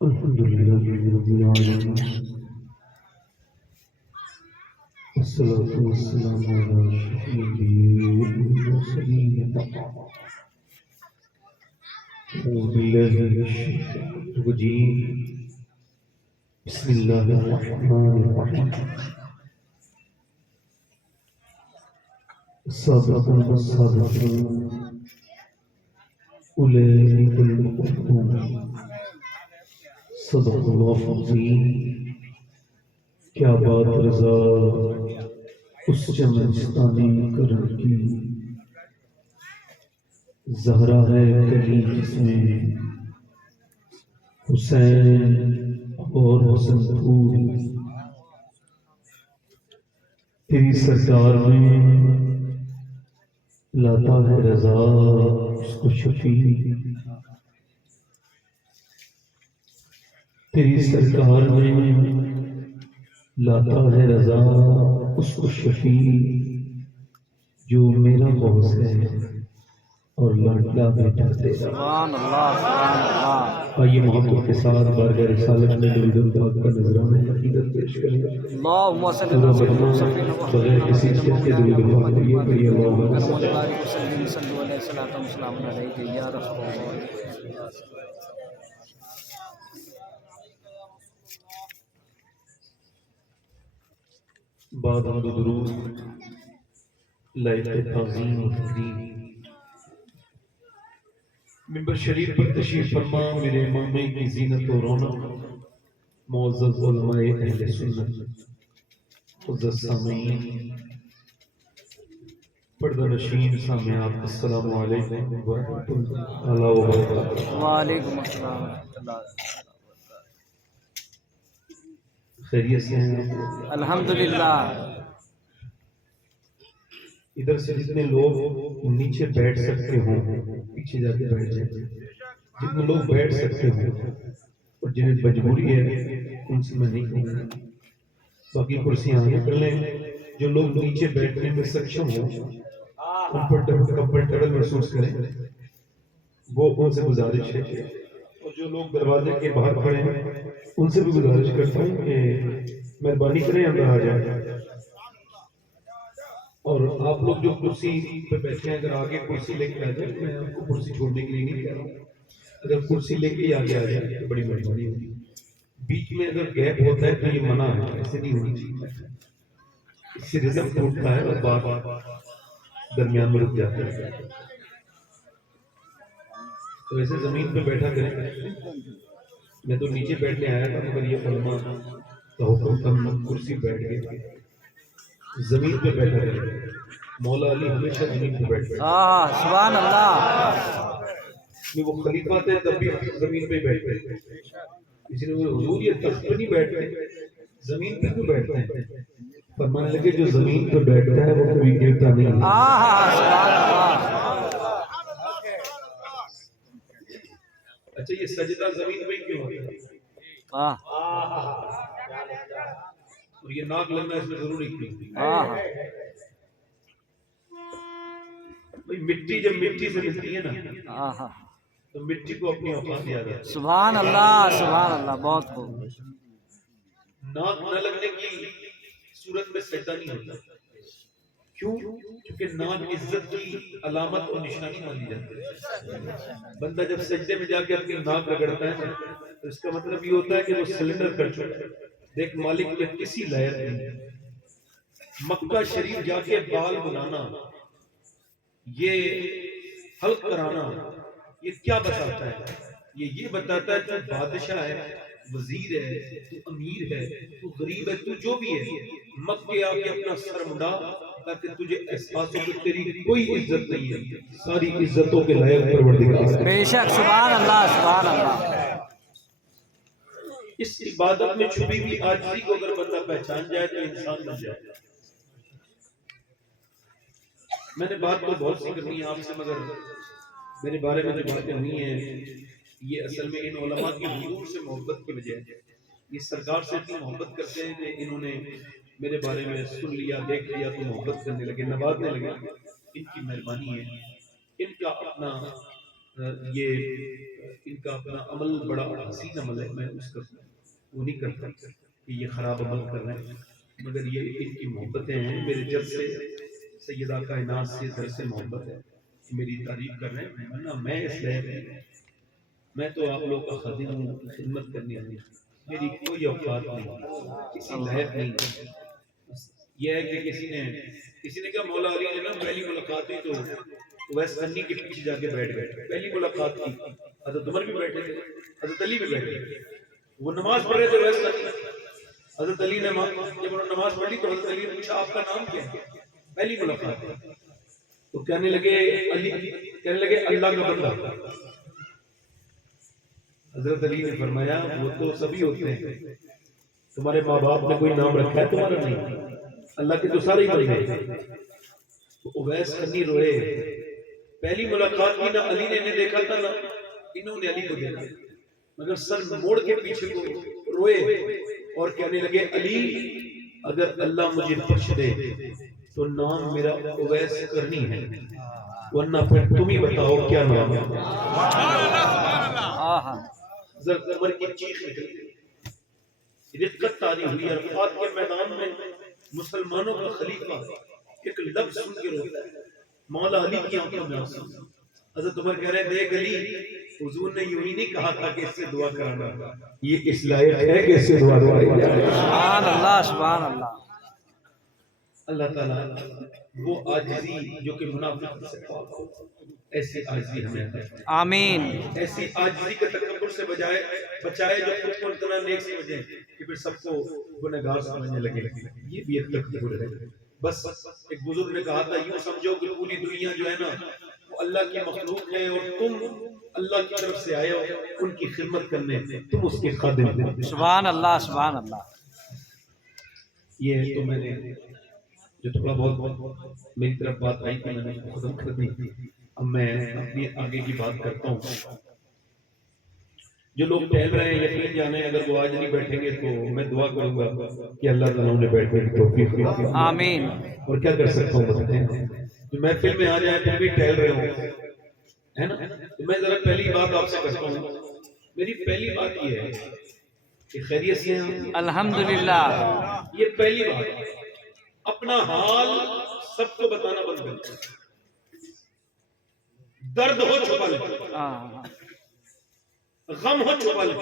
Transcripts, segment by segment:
الحمد لله رب العالمين، والصلاة والسلام على أشرف الأنبياء والمرسلين. أعوذ بالله من الشيطان الرجيم. بسم الله الرحمن الرحيم. السابقون والسابقون أولئك المقربون. صدق الله العظيم. کیا بات رضا اس چمنستانی کرم کی، زہرا ہے کہیں جس میں حسین اور حسن پھول. تیری سرکار میں لاتا ہے رضا اس کو شفیع. تیری سرکار میں لاتا ہے رضا اس کو شفیع، جو میرا غوث ہے اور لاڈلا بیٹا تیرا. سبحان اللہ سبحان اللہ. آئیے محبت کے ساتھ بارگاہ رسالت میں درود پاک کا نذرانہ عقیدت پیش کریں. اللہم صلی پورا اللہ بدنہ بغیر کسی چیز کے درود پاک کریے. کہیے اللہم صلی اللہ علیہ وسلم صلی علیہ وسلم علیہ یا رسول اللہ. بعد حمد و درود لائق تعظیم و تقدیم ممبر شریف پر تشریف فرما میرے امام کی زینت و رونق، معزز علماء اہل سنت، معزز سامعین، پردہ نشین سامعات، السلام علیکم ورحمۃ اللہ وبرکاتہ. وعلیکم السلام ورحمۃ اللہ. خیریت سے ہیں آپ؟ الحمدللہ. ادھر سے جتنے لوگ نیچے بیٹھ سکتے ہوں پیچھے جا کے بیٹھ جائیں. جتنے لوگ بیٹھ سکتے ہوں اور جنہیں مجبوری ہے ان سے میں نہیں کہوں گا، باقی کرسیاں آگے کر لیں. جو لوگ نیچے بیٹھنے میں سکشم ہوں ان پر کمفرٹیبل محسوس کریں، وہ ان سے گزارش ہے. اور جو لوگ دروازے کے باہر کھڑے ہیں ان سے بھی گزارش کرتا ہوں کہ مہربانی کریں اندر آ جائیں. اور آپ لوگ جو کرسی پہ بیٹھے ہیں اگر آگے کرسی لے کے آ جائیں، میں آپ کو کرسی چھوڑنے کے لیے نہیں کہہ رہا ہوں. اگر کرسی لے کے آگے آ جائیں تو بڑی مہربانی ہوگی. بیچ میں اگر گیپ ہوتا ہے تو یہ منع ہے، ایسے نہیں ہونی چاہیے. اس سے رزق ٹوٹتا ہے اور بات درمیان میں رک جاتا ہے. تو ایسے زمین پہ بیٹھا کریں. میں تو نیچے بیٹھنے آیا تھا مگر یہ علماء کا حکم تھا کرسی بیٹھ گئے. زمین پہ بیٹھا کریں. مولا علی ہمیشہ زمین پہ بیٹھتے ہیں. سبحان اللہ. وہ خلیفہ تھے تب بھی زمین پہ بیٹھتے ہیں. اس لیے حضور یہ تخت پہ نہیں بیٹھتے، زمین پہ کیوں بیٹھتے ہیں؟ فرمانے لگے جو زمین پہ بیٹھتا ہے وہ کبھی گرتا نہیں. سبحان اللہ. اچھا یہ سجدہ زمین پہ کیوں ہوتا ہے؟ اور یہ ناک لگنا اس میں ضروری کیوں؟ مٹی جب مٹی سے ملتی ہے نا تو مٹی کو اپنی اوقات یاد آتی ہے. سبحان اللہ سبحان اللہ. بہت خوب. ناک نہ لگنے کی صورت میں سجدہ نہیں ہوتا. کیوں؟ کیونکہ ناک عزت کی علامت اور نشانی مانی جاتی ہے. بندہ جب سجدے میں جا کے اپنی ناک رگڑتا ہے تو اس کا مطلب یہ ہوتا ہے کہ وہ سلنڈر کر چکا ہے. دیکھ مالک میں کسی لائق نہیں. مکہ شریف جا کے بال بنانا، یہ حلق کرانا، یہ کیا بتاتا ہے؟ یہ بتاتا ہے تو بادشاہ ہے، وزیر ہے، تو امیر ہے، تو غریب ہے، تو جو بھی ہے، مکے آ کے اپنا سر مڈا تاکہ تجھے احساس ہو کہ تیری کوئی عزت نہیں ہے، ساری عزتوں کے لائق پروردگار ہے. بے شک. سبحان اللہ سبحان اللہ. اس عبادت میں چھپی ہوئی عاجزی کو اگر بندہ پہچان جائے تو انسان بن جائے. میں نے بات تو بہت سی کرنی ہے آپ سے، مگر میرے بارے میں جو باتیں ہوئی ہیں یہ اصل میں ان علماء کی حضور سے محبت کی وجہ ہے. یہ سرکار سے اتنی محبت کرتے ہیں کہ انہوں نے میرے بارے میں سن لیا دیکھ لیا تو محبت کرنے لگے، نوازنے لگے. ان کی مہربانی ہے. ان کا اپنا یہ ان کا اپنا عمل بڑا حسین عمل ہے، میں اس کا وہ نہیں کرتا کہ یہ خراب عمل کر رہے ہیں، مگر یہ ان کی محبتیں ہیں میرے جب سے سیدہ کائنات سے در سے محبت ہے، میری تعریف کر رہے ہیں، ورنہ میں اس لائق نہیں، میں تو آپ لوگ کا خادم ہوں، خدمت کرنی ہے، میری کوئی اوقات نہیں، کسی لائق نہیں۔ یہ ہے کہ کسی نے کہا مولا علی نے نا پہلی ملاقات ہوئی تو ویس کرنی کے پیچھے جا کے بیٹھ گئے، پہلی ملاقات کی حضرت عمر بھی بیٹھے تھے، حضرت علی بھی بیٹھے تھے، وہ نماز پڑھ رہے تھے ویس کرنی، حضرت علی نے جب انہوں نے نماز پڑھی تو حضرت علی نے پوچھا آپ کا نام کیا ہے؟ پہلی ملاقات تو کہنے لگے اللہ کا بندہ۔ حضرت علی نے فرمایا وہ تو سبھی ہوتے ہیں، تمہارے ماں باپ نے کوئی نام رکھا ہے تمہارا نہیں، اللہ کے تو سارے ہی بندے ہیں۔ تو اویس کرنی روئے، پہلی ملاقات کی نہ علی نے انہیں دیکھا تھا نہ انہوں نے علی کو دیکھا، مگر سر موڑ کے پیچھے کو روئے اور کہنے لگے علی اگر اللہ مجھے بخش دے تو نام میرا اویس کرنی ہے، ورنہ پھر تم ہی بتاؤ کیا نام ہے۔ حضرت عمر کی چیخ نکلی، رقت تاری ہوئی، عرفات کے میدان میں مسلمانوں کا خلیفہ ایک لفظ سن کے روتا ہے، مولا علی کی آنکھوں میں آنسو۔ حضرت عمر کہہ رہے ہیں دیکھ علی، حضور نے یوں ہی نہیں کہا تھا کہ اس سے دعا کرانا، یہ اس لائق ہے کہ اس سے دعا کرائی جائے۔ سبحان اللہ سبحان اللہ۔ اللہ تعالیٰ وہ عاجزی جو کہ منافق سے پاک ہو، ایسی عاجزی ہمیں عطا فرمائے۔ آمین۔ ایسی عاجزی کے تکبر سے بچائے جو خود کو اتنا نیک سمجھیں کہ پھر سب کو گنہگار سمجھنے لگے، یہ بھی ایک تکبر ہے۔ بس ایک بزرگ نے کہا تھا یوں سمجھو کہ پوری دنیا جو ہے نا وہ اللہ کی مخلوق ہے اور تم اللہ کی طرف سے آئے ہو ان کی خدمت کرنے، تم اس کے خادم ہو۔ سبحان اللہ سبحان اللہ۔ یہ تو میں نے جو تھوڑا بہت میری طرف بات آئی تھی میں نے اس کو ختم کر دی، اب میں اپنی آگے کی بات کرتا ہوں۔ جو لوگ ٹہل رہے ہیں یقین جانے اگر وہ آج نہیں بیٹھیں گے تو میں دعا کروں گا کہ اللہ تعالیٰ انہیں بیٹھنے کی توفیق عطا فرمائے۔ آمین۔ اور کیا کر سکتا ہوں بتائیں، جو محفل میں آ جائیں پھر بھی ٹہل رہے ہوں، ہے نا؟ تو میں ذرا پہلی بات آپ سے کرتا ہوں، میری پہلی بات یہ ہے کہ خیریت سے ہیں؟ الحمدللہ۔ یہ پہلی بات، اپنا حال سب کو بتانا بند کریں، درد ہو چھپا لیں، غم ہو چھپا لیں،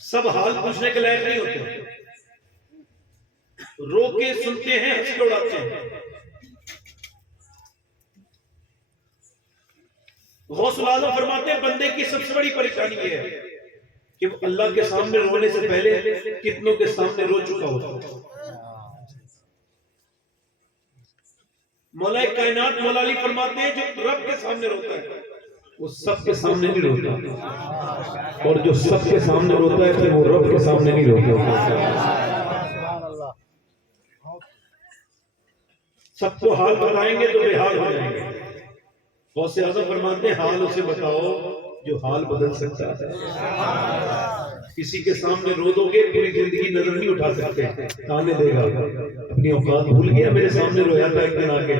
سب حال پوچھنے کے لائق نہیں ہوتے، رو کے سنتے ہیں ہنس کے اڑاتے ہیں۔ غوث العظم فرماتے ہیں بندے کی سب سے بڑی پریشانی یہ ہے کہ وہ اللہ کے سامنے رونے سے پہلے کتنوں کے سامنے رو چکا ہوتا ہے۔ مولا کائنات مولا علی فرماتے ہیں جو رب کے سامنے روتا ہے وہ سب کے سامنے نہیں روتا، اور جو سب کے سامنے روتا ہے پھر وہ رب کے سامنے نہیں روتا۔ سب کو حال بتائیں گے تو بے حال ہو جائیں گے۔ غوث اعظم فرماتے ہیں حال اسے بتاؤ جو حال بدل سکتا ہے۔ کسی کے سامنے رو دو گے پوری زندگی نظر نہیں اٹھا سکتے، تانے دے گا، اپنی اوقات بھول گیا، میرے سامنے رویا تھا ایک دن آ کے،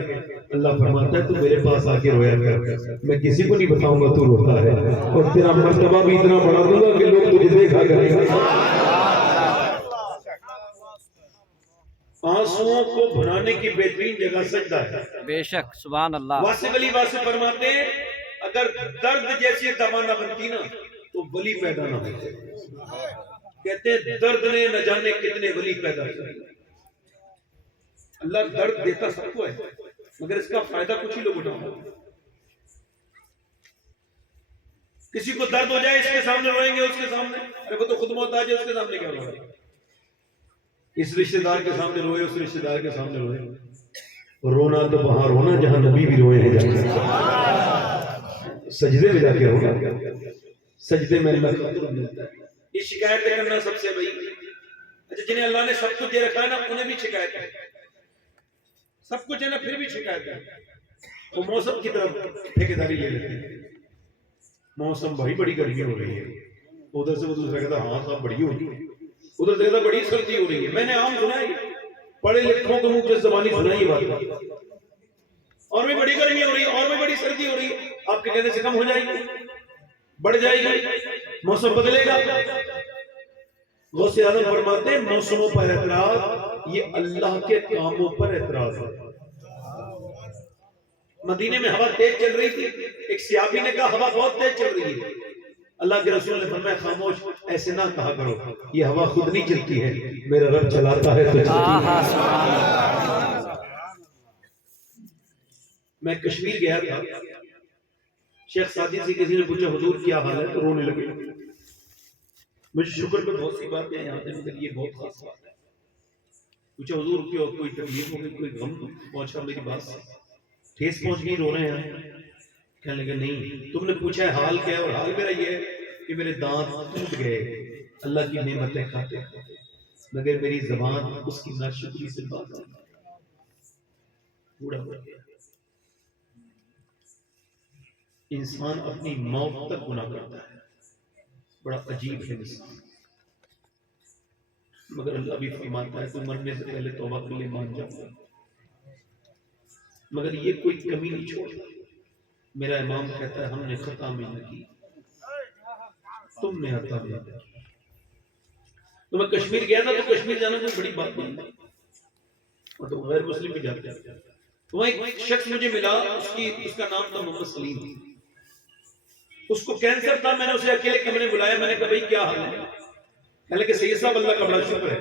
اللہ فرماتا ہے تو میرے پاس آ کے رویا کر، میں کسی کو نہیں بتاؤں گا تو روتا ہے، اور تیرا مرتبہ بھی اتنا بڑھا دوں گا کہ لوگ تجھے دیکھا کریں گے۔ آنسوؤں کو بھلانے کی بہترین جگہ سجدہ ہے۔ بے شک سبحان اللہ۔ واصف علی واصف فرماتے ہیں اگر درد جیسی دوا نہ بنتی نا تو ولی پیدا نہ ہوتے۔ کہتے ہیں درد نے نہ جانے کتنے ولی پیدا کیے۔ اللہ درد دیتا سب کو ہے مگر اس کا فائدہ کچھ ہی لوگ اٹھاتے ہیں۔ کسی کو درد ہو جائے اس کے سامنے روئیں گے، اس کے سامنے ارے وہ تو خود محتاج ہے، اس کے سامنے کیا روئیں گے؟ اس رشتہ دار کے سامنے روئے، اس رشتہ دار کے سامنے روئے، اور رونا تو وہاں رونا جہاں نبی بھی روئے ہیں، جا کے سجدے میں جا کے رونا، سجدے میں اللہ کا قرب ملتا ہے۔ یہ شکایت کرنا سب سے بڑی، اچھا جنہیں اللہ نے سب کچھ دے رکھا ہے نا انہیں بھی شکایت ہے، سب کچھ ہے نا پھر بھی شکایت ہے۔ وہ موسم کی طرف ٹھیکیداری لے لیتے ہیں، موسم بڑی گرمی ہو رہی ہے، ادھر سے وہ دوسرا کہتا ہاں صاحب بڑی ہو رہی ہے، ادھر سے کہتا بڑی سردی ہو رہی ہے۔ میں نے عام سنا ہے پڑھے لکھوں کے منہ سے زبانی سنا یہ بات، اور بھی بڑی گرمی ہو رہی ہے، اور بھی بڑی بڑی سردی ہو رہی ہے، آپ کے کہنے سے کم ہو جائے گی، بڑھ جائے گی، موسم بدلے گا۔ غوث اعظم فرماتے ہیں موسموں پر اعتراض یہ اللہ کے کاموں پر اعتراض ہے۔ مدینے میں ہوا تیز چل رہی تھی، ایک صحابی نے کہا ہوا بہت تیز چل رہی ہے، اللہ کے رسول نے فرمایا خاموش، ایسے نہ کہا کرو، یہ ہوا خود نہیں چلتی ہے، میرا رب چلاتا ہے تو میں کشمیر گیا تھا، شیخ سعدی سے کسی نے پوچھا حضور کیا حال ہے تو رونے لگے۔ مجھے شکر پر بہت سی باتیں یہاں سے مگر یہ بہت خاص بات ہے۔ پوچھا حضور کیوں کوئی تکلیف ہو گئی، کوئی غم پہنچا میری بات سے، ٹھیس پہنچ گئی، رو رہے ہیں؟ کہنے لگے نہیں، تم نے پوچھا ہے حال کیا ہے، اور حال میرا یہ ہے کہ میرے دانت ٹوٹ گئے اللہ کی نعمتیں کھاتے کھاتے، مگر میری زبان اس کی ناشکری سے بات نہیں، بوڑھا ہو گیا۔ انسان اپنی موت تک گناہ کرتا ہے، بڑا عجیب ہے انسان، مگر اللہ بھی فرماتا ہے تو مرنے سے پہلے توبہ کر لے، مان جاؤ، مگر یہ کوئی کمی نہیں چھوڑتا۔ میرا امام کہتا ہے ہم نے خطا میں نہ کی، تم نے عطا میں نہ کی۔ تو میں کشمیر گیا تھا، تو کشمیر جانا کوئی بڑی بات نہیں، اور تو غیر مسلم بھی جاتے ہیں۔ تو وہاں ایک شخص مجھے ملا، اس کا نام تھا محمد سلیم، اس کو کینسر تھا، میں نے اسے اکیلے کمرے میں بلایا، میں نے کہا بھائی کیا حال ہے؟ کہنے لگے سید صاحب اللہ کا بڑا شکر ہے۔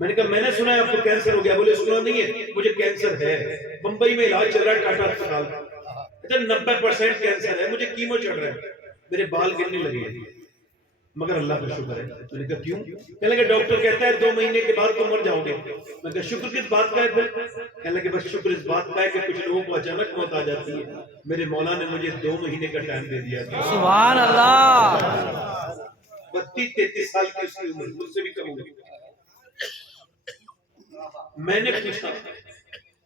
میں نے کہا میں نے سنا ہے آپ کو کینسر ہو گیا، بولے سنا نہیں ہے، مجھے کینسر ہے، بمبئی میں علاج چل رہا ہے ٹاٹا اسپتال، 90% کینسر ہے، مجھے کیمو چڑھ رہا ہے، میرے بال گرنے لگے ہیں، مگر اللہ کا شکر ہے۔ میں نے کہا کیوں؟ کہنے لگے ڈاکٹر کہتا ہے 2 مہینے کے بعد تم مر جاؤ گے۔ میں نے کہا شکر کس بات کا ہے پھر؟ کہنے لگے بس شکر اس بات کا ہے کہ کچھ لوگوں کو اچانک موت آ جاتی ہے، میرے مولا نے مجھے 2 مہینے کا ٹائم دے دیا تھا۔ سبحان اللہ۔ 32-33 سال کی اس کی عمر، مجھ سے بھی کم ہو گئی۔ میں نے پوچھا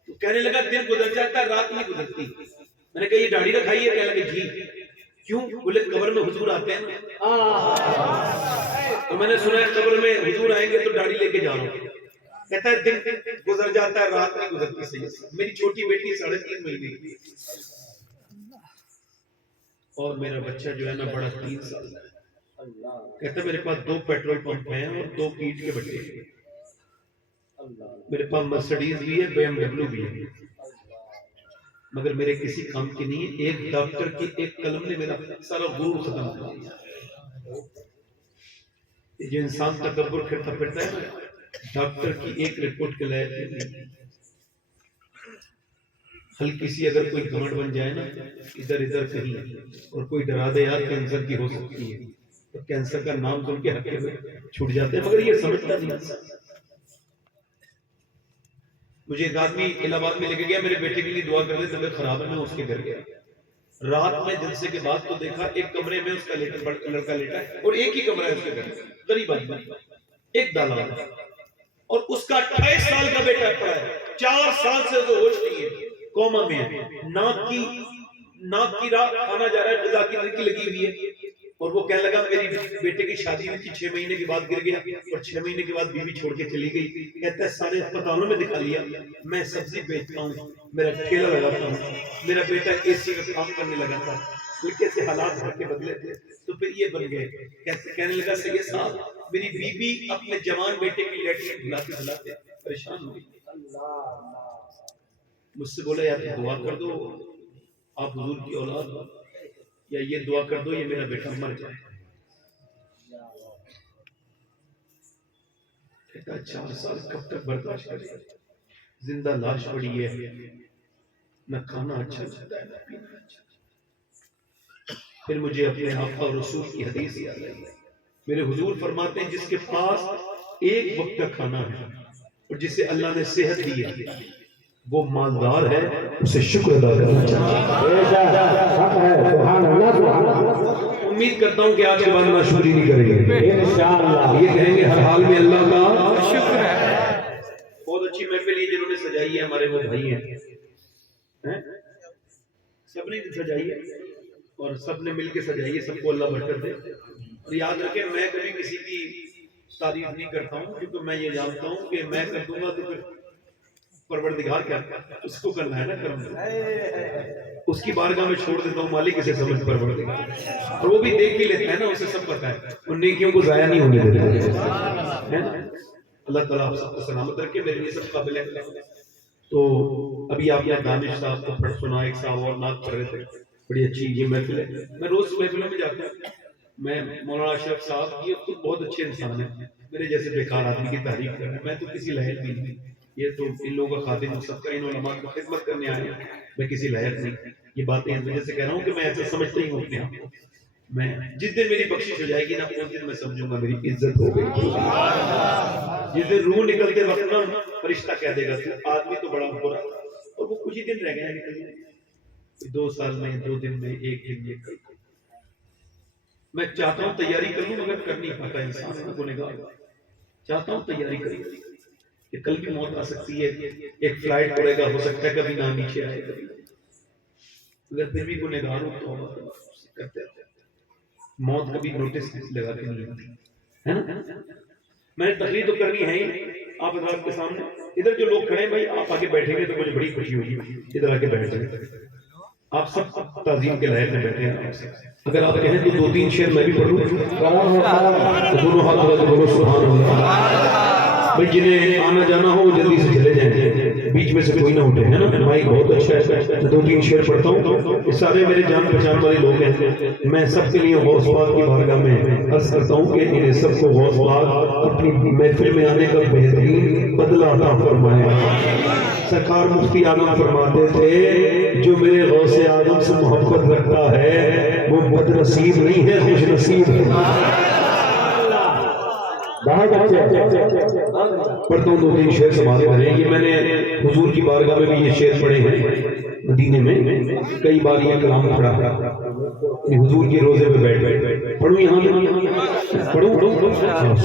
تو کہنے لگا دن گزر جاتا ہے رات نہیں گزرتی۔ میں نے کہا یہ داڑھی رکھائی ہے؟ کہنے لگے جی۔ کیوں؟ بولے قبر میں حضور آتے ہیں نا، تو میں نے سنا ہے قبر میں حضور آئیں گے تو داڑھی لے کے جا رہا ہوں۔ کہتا ہے دن گزر جاتا ہے رات نہیں گزرتی۔ سید میری چھوٹی بیٹی 3.5 مہینے کی اور میرا بچہ جو ہے نا بڑا 3 سال کا ہے۔ کہتا ہے میرے پاس 2 پیٹرول پمپ ہیں اور 2 کیٹ کے بٹے ہیں، میرے پاس مرسڈیز بھی ہے، BMW بھی ہے، مگر میرے کسی کام کی نہیں ہے۔ ایک ڈاکٹر کی ایک قلم نے میرا سارا غرور ختم کر دیا۔ جو انسان تکبر کرتا پھرتا ہے نا، ڈاکٹر کی ایک رپورٹ کے لائق نہیں، ہلکی سی اگر کوئی گھمنڈ بن جائے نا ادھر ادھر کہیں اور کوئی ڈرا دے یار کینسر کی ہو سکتی ہے، تو کینسر کا نام سن کے ہلکے میں چھوٹ جاتے ہیں، مگر یہ سمجھتا نہیں۔ مجھے ایک آدمی الہ آباد میں لے کے گیا، میرے بیٹے کے لیے دعا کر دے، طبیعت خراب ہے، میں اس کے گھر گیا، رات میں جلسے کے بعد تو دیکھا ایک کمرے میں اس کا لڑکا لیٹا ہے اور ایک ہی کمرہ ہے اس کے گھر میں، غریب آدمی، ایک دالان، اور اس کا 28 سال کا بیٹا پڑا ہے، 4 سال سے تو ہوش نہیں ہے، کوما میں ہے، ناک کی راہ کھانا جا رہا ہے، غذا کی نلکی لگی ہوئی ہے، اور وہ کہنے لگا میری بیٹے کی شادی ہوئی تھی، 6 مہینے کے بعد گر گیا اور 6 مہینے کے بعد بیوی چھوڑ کے چلی گئی۔ کہتا ہے سارے اسپتالوں میں دکھا لیا، میں سبزی بیچتا ہوں، میرا ٹھیلا لگاتا ہوں، میرا بیٹا AC کا کام کرنے لگا تھا، ہلکے سے حالات گھر کے بدلے تھے تو پھر یہ بن گئے۔ کہنے لگا سید صاحب میری بیوی اپنے جوان بیٹے کی لیٹرین دھلاتے دھلاتے پریشان ہو گئی، مجھ سے بولا یا تو دعا کر دو آپ حضور کی اولاد ہو، یا یہ دعا کر دو یہ میرا بیٹا مر جائے۔ کہتا 4 سال کب تک برداشت کرے، زندہ لاش پڑی ہے، نہ کھانا اچھا لگتا ہے نہ پینا اچھا۔ پھر مجھے اپنے آقا اور رسول کی حدیث یاد آئی، میرے حضور فرماتے ہیں جس کے پاس ایک وقت کا کھانا ہے اور جسے اللہ نے صحت دی ہے وہ مالدار ہے، اسے شکر ادا کرنا چاہیے۔ امید کرتا ہوں کہ آج کے بعد ناشکری نہیں کریں گے انشاءاللہ، یہ کہیں گے ہر حال میں اللہ کا شکر ہے۔ بہت اچھی محفل ہے جنہوں نے سجائی ہے، ہمارے وہ بھائی ہیں، سب نے سجائی ہے اور سب نے مل کے سجائی ہے، سب کو اللہ برکت دے۔ اور یاد رکھیں میں کبھی کسی کی تعریف نہیں کرتا ہوں، کیونکہ میں یہ جانتا ہوں کہ میں کر دوں گا تو پھر پروردگار کیا اس کو کرنا ہے نا کرنا۔ اس کی بارگاہ میں چھوڑ دیتا ہوں، مالک اسے سمجھ پر بڑھ دے گا، اور وہ بھی دیکھ ہی لیتا ہے نا، اسے سب پتا ہے، ان نیکیوں کو ضائع نہیں ہونے دیتا ہے نا۔ اللہ تعالیٰ آپ سب کو سلامت رکھے، میرے لیے سب قابل ہے۔ تو ابھی آپ نے دانش صاحب کو پڑھ سنا، ایک صاحب اور نعت پڑھ رہے تھے، بڑی اچھی یہ محفل ہے۔ میں روز محفلوں میں جاتا ہوں، میں مولانا اشرف صاحب یہ خود بہت اچھے انسان ہیں، میرے جیسے بیکار آدمی کی تعریف کر رہے ہیں، میں تو کسی لائق نہیں، یہ تو ان لوگوں کا خادم ہوں، سب کا ان علماء کو خدمت کرنے آئے ہیں، میں کسی لائق نہیں۔ یہ باتیں اس وجہ سے کہہ رہا ہوں کہ میں ایسا سمجھتا ہی ہوں اپنے آپ کو، میں جس دن میری بخشش ہو جائے گی نا، اس دن میں سمجھوں گا میری عزت ہو گئی۔ جس دن روح نکلتے وقت نا فرشتہ کہہ دے گا تو آدمی تو بڑا برا، اور وہ کچھ ہی دن رہ گئے ہیں نکلنے، 2 سال میں، 2 دن میں، 1 دن میں، کل۔ میں چاہتا ہوں تیاری کر لوں مگر کر نہیں پاتا، انسان ہے گنہگار، چاہتا ہوں تیاری کر لوں کہ کل بھی موت آ سکتی ہے، ایک فلائٹ پڑے گا، ہو سکتا ہے کبھی نہ نیچے آئے، کبھی اگر پھر بھی گنہگار ہوں تو کرتے رہتے، موت کبھی نوٹس لگا کے نہیں آتی ہے نا۔ میں نے تقریر تو کرنی ہے ہی آپ حضرات کے سامنے، ادھر جو لوگ کھڑے ہیں بھائی آپ آگے بیٹھیں گے تو مجھے بڑی خوشی ہوگی، ادھر آ کے بیٹھ جائیں، آپ سب تعظیم کے لائق میں بیٹھے ہیں۔ اگر آپ کہیں تو 2-3 شعر میں بھی پڑھوں، دونوں ہاتھ لگا کے بولو سبحان اللہ۔ بھائی جنہیں آنا جانا ہو وہ جلدی سے چلے جائیں، بیچ میں سے کوئی نہ اٹھے، ہے نا، مائک بہت اچھا ہے، 2-3 شعر پڑھتا ہوں، یہ سارے میرے جان پہچان والے لوگ ہیں، میں سب کے لیے غوث پاک کی بارگاہ میں عرض کرتا ہوں کہ انہیں سب کو غوث پاک اپنی محفل میں آنے کا بہترین بدلہ عطا فرمائے۔ سرکار مفتی اعظم فرماتے تھے جو میرے غوث اعظم سے محبت رکھتا ہے وہ بد نصیب نہیں ہے، خوش نصیب ہے۔ بہت پڑھتا ہوں 2-3 شعر سماعت کریں، یہ میں نے حضور کی بارگاہ میں بھی یہ شعر پڑھے ہیں، مدینے میں کئی بار یہ کلام پڑھا، حضور کے روزے پہ بیٹھ پڑھوں، یہاں پڑھوں،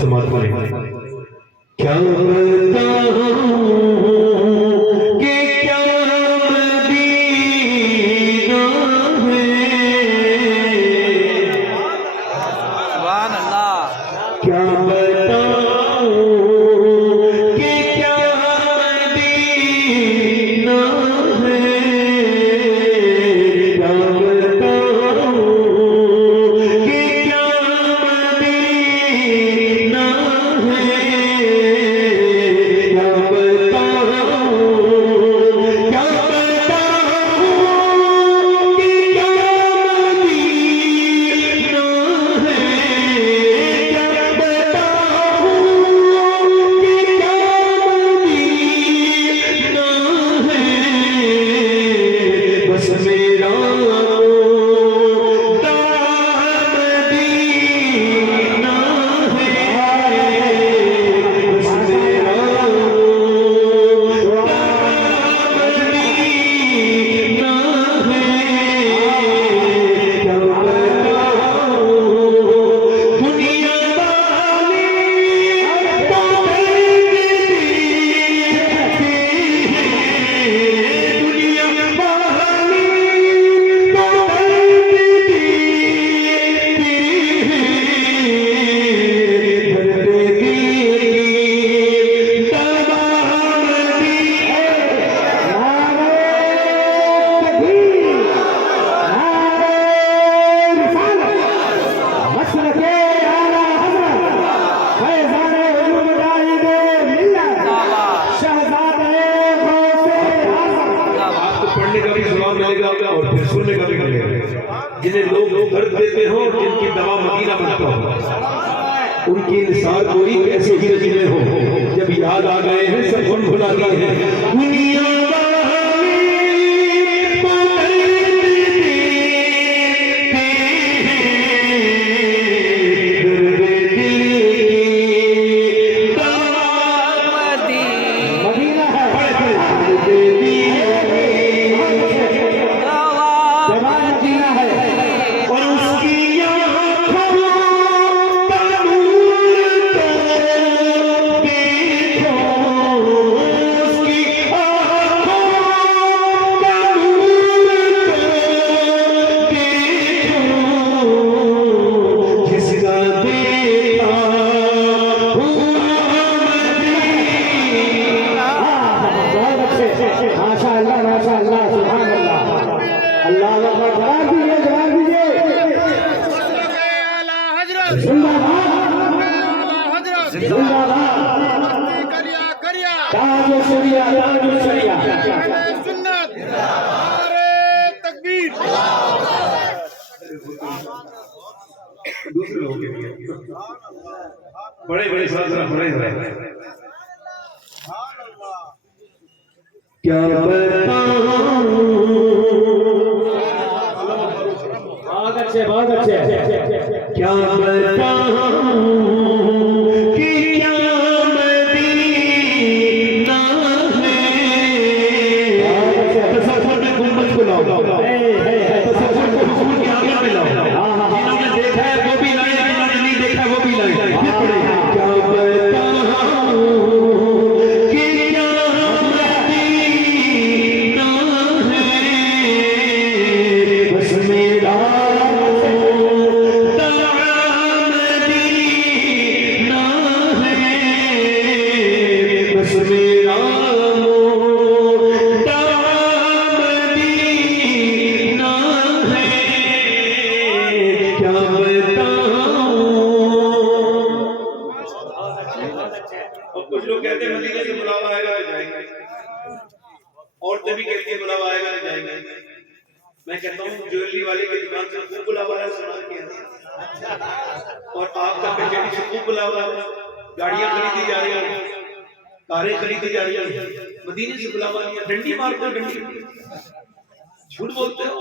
سماعت کریں۔ کیا بتاؤں کہ کیا مدینہ ہے، سبحان اللہ، کیا بتاؤں کہ کیا مدینہ ہے، کیا بتاؤں کہ کیا مدینہ ہے، کیا بتاؤں، کیا بتاؤں کہ کیا مدینہ ہے، کیا بتاؤں کہ کیا مدینہ ہے، بس میرا دام مدینہ ہے، بس میرا دام مدینہ ہے، کیا بتاؤں دنیا والی تو دنیا والی تو پڑھنے کا بھی ثواب ملے گا اور پھر سننے کا بھی ملے گا، جنہیں لوگ درد دیتے ہوں جن کی دوا مدینہ بنتا ہو، ان کی نثار کوئی کیسے ہی رجنے ہو، جب یاد آ گئے ہیں سب غم بھلا دیے ہیں، دنیا والی تو درد دل کی دوا مدینہ ہے، اور اس کی آنکھوں کا نور تو دیکھو، اس کی شروع ہو گئے بڑے بڑے سازرہ بڑے رہے کیا بتاؤں بہت اچھے بہت اچھے کیا بتاؤں کہ کیا مدینہ ہے تصور میں گنبد کو لاؤ تصور کو حضور کی آگے میں لاؤ جنہوں نے دیکھا ہے وہ بھی لائے جنہوں نے نہیں دیکھا ہے وہ بھی لائے پھر پڑھے کیا بتاؤں کہ کیا مدینہ ہے بس میرا کچھ لوگ کہتے ہیں مدینے سے بلاوا آئے گا تو جائیں گے عورتیں بھی کہتی ہیں بلاوا آئے گا تو جائیں گے میں کہتا ہوں جویلری والے کی دکان سے خوب بلاوا ہے سنا کیا اور آپ کا کچہری سے خوب بلاوا ہے گاڑیاں خریدی جا رہی ہیں کاریں خریدی جا رہی ہیں مدینے سے بلاوا نہیں ہے ڈنڈی مارتے ہو ڈنڈی جھوٹ بولتے ہو